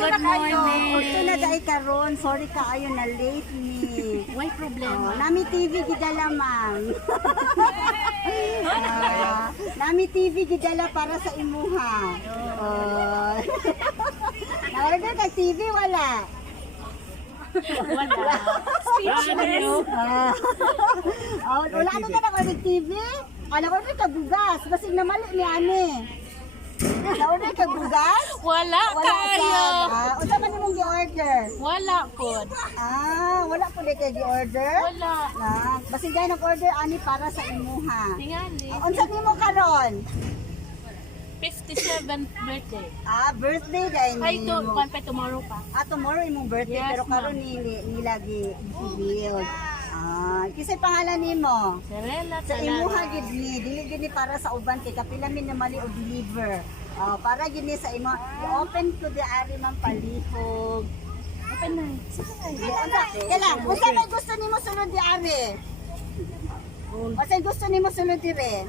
good morning. Ito na dahil karon, sorry kaayo na late ni. Why problema? Nami TV gidala ma'am. Nami TV gidala para sa imuha. Naorder ka TV wala. Wala. Speechless. Wala na ka na TV? Ano ko rin kabugas, basig na mali ni Ani. Naorder ka bugas? Wala kayo. Unsa man imong gi-order? Wala po. Wala po di kay gi-order? Wala. Basig dai nag-order ani para sa imuha. Tingali. Unsa nimo karon? 57th birthday. Birthday dai Ay, nimo. tomorrow pa. Tomorrow imong birthday Yes, pero karon ni lagi build. Kisay pangalan nimo? Ceril Sa imuha gid ni, dili gid ni para sa uban kay kapila min na mali o deliver. Para gid ni sa imo. I-open ko di ari man palihog. Open na. Kailan? Unsa may gusto nimo sulod di ari? Unsa gusto nimo sulod dire?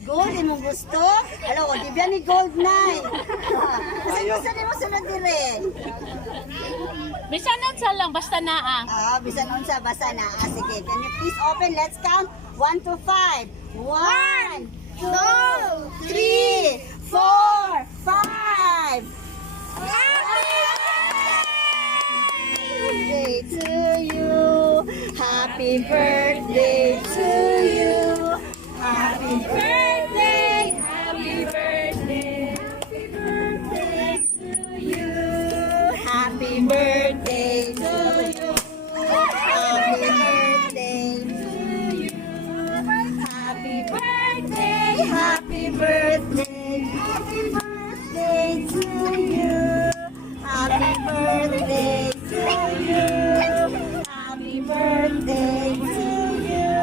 Gold imong gusto? Alo, di ba ni gold nine? Unsa gusto nimo sulod dire? Bisan sa lang basta naa. Bisan unsa basta na. Sige, can you please open? Let's count 1 to 5. 1, 2, 3, 4, 5. Happy birthday to you. Happy birthday to you. Happy birthday. Happy birthday. Happy birthday to you. Happy birthday to you. Happy birthday to you. Happy birthday. Happy birthday. Happy birthday to you. Happy birthday to you. Happy birthday to you.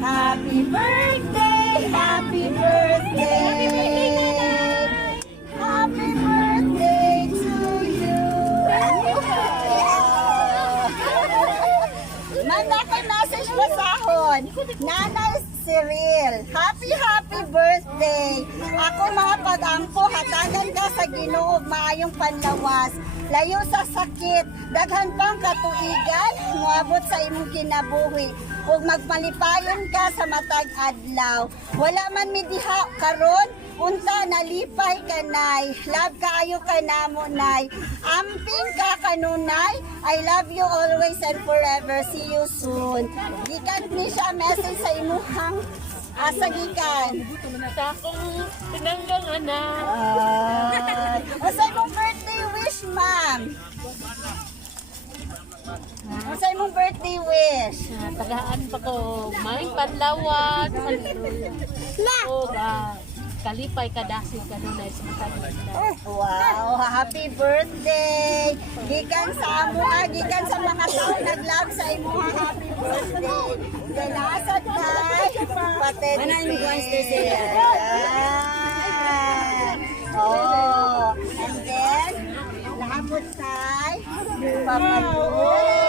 Happy birthday. Happy birthday. Happy birthday to you. Manakay message basahon. Nanay Ceril, happy birthday. Ako mga pag-ampo, hatagan ka sa Ginoo, maayong panlawas. Layo sa sakit, daghan pang katuigan, muabot sa imong kinabuhi. Ug magmalipayon ka sa matag adlaw. Wala man mi diha karon, unta nalipay kanay. Love kaayo ka namu nay. Amping ka kanunay. I love you always and forever. See you soon. Gikan ni siya message sa imuhang asagikan. Sa akong pinanggang na. Sa imong birthday wish, ma'am. Sa imong birthday wish. Tagaan pa ko. May panlawas. O kalipay kadasi kanunay sa matag. Wow, happy birthday! Gikan sa amuha, gikan sa mga tao nag-love sa imuha, happy birthday! Galasad kay patid. And then, lahabot kay papaluin.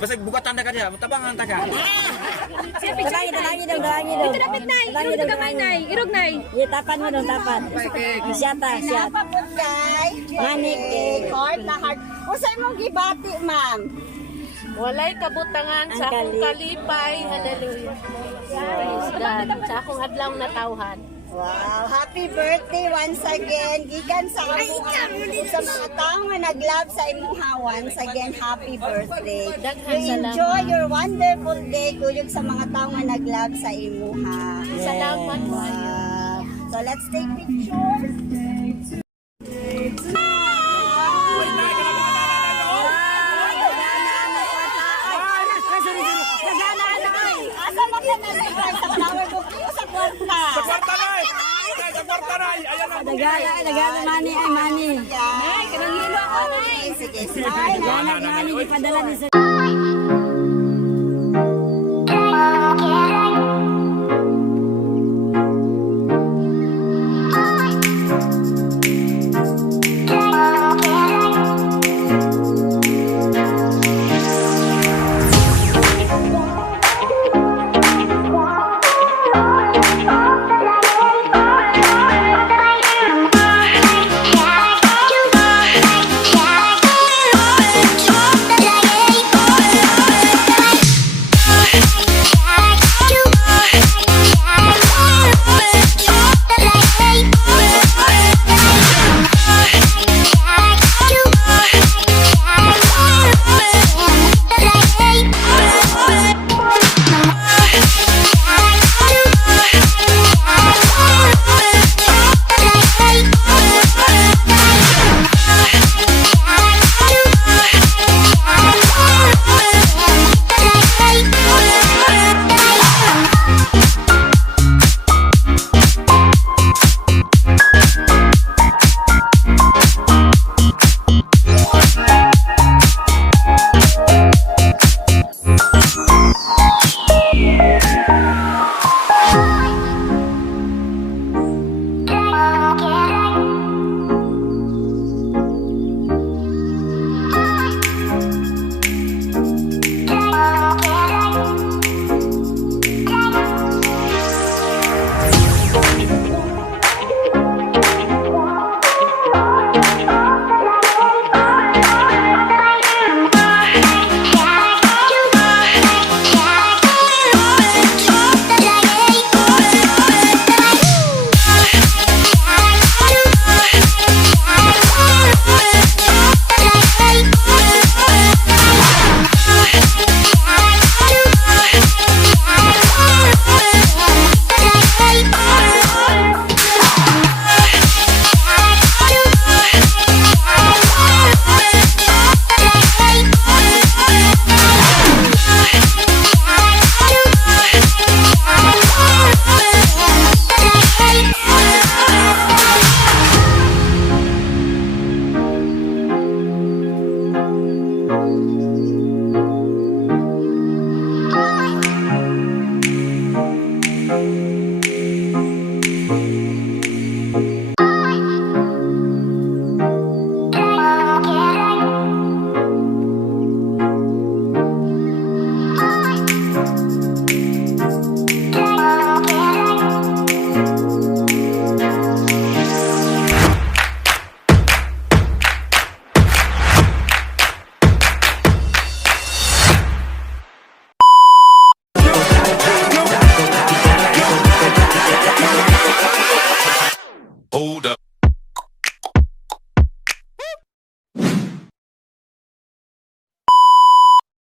Basta bukatan na ka diya, tabangan ta ka. Dalangin daw. Ito dapat nay, irog ka kamay nay, irog nay. Tapan mo dong, tapan. Siyata. Napapot kay Manik. Heart na heart. Usay mong gibati, ma'am. Walay kabutangan sa akong kalipay. Hallelujah. Praise God. Sa akong adlaw na tawhan. Wow, happy birthday once again. Gikan sa amuha, sa mga tao nga nag-love sa imuha, once again, happy birthday. You enjoy your wonderful day, kuyog sa mga tao nga nag-love sa imuha. Salamat. Wow. So let's take pictures. Asa man ka nalipay sa flower bouquet o sa kwarta? Sa kwarta na! Sa kwarta na! Ayan ang Daghan mani ay mani. Ay, kanang hilo ako, Sige, smile. Daghan mani ipadala ni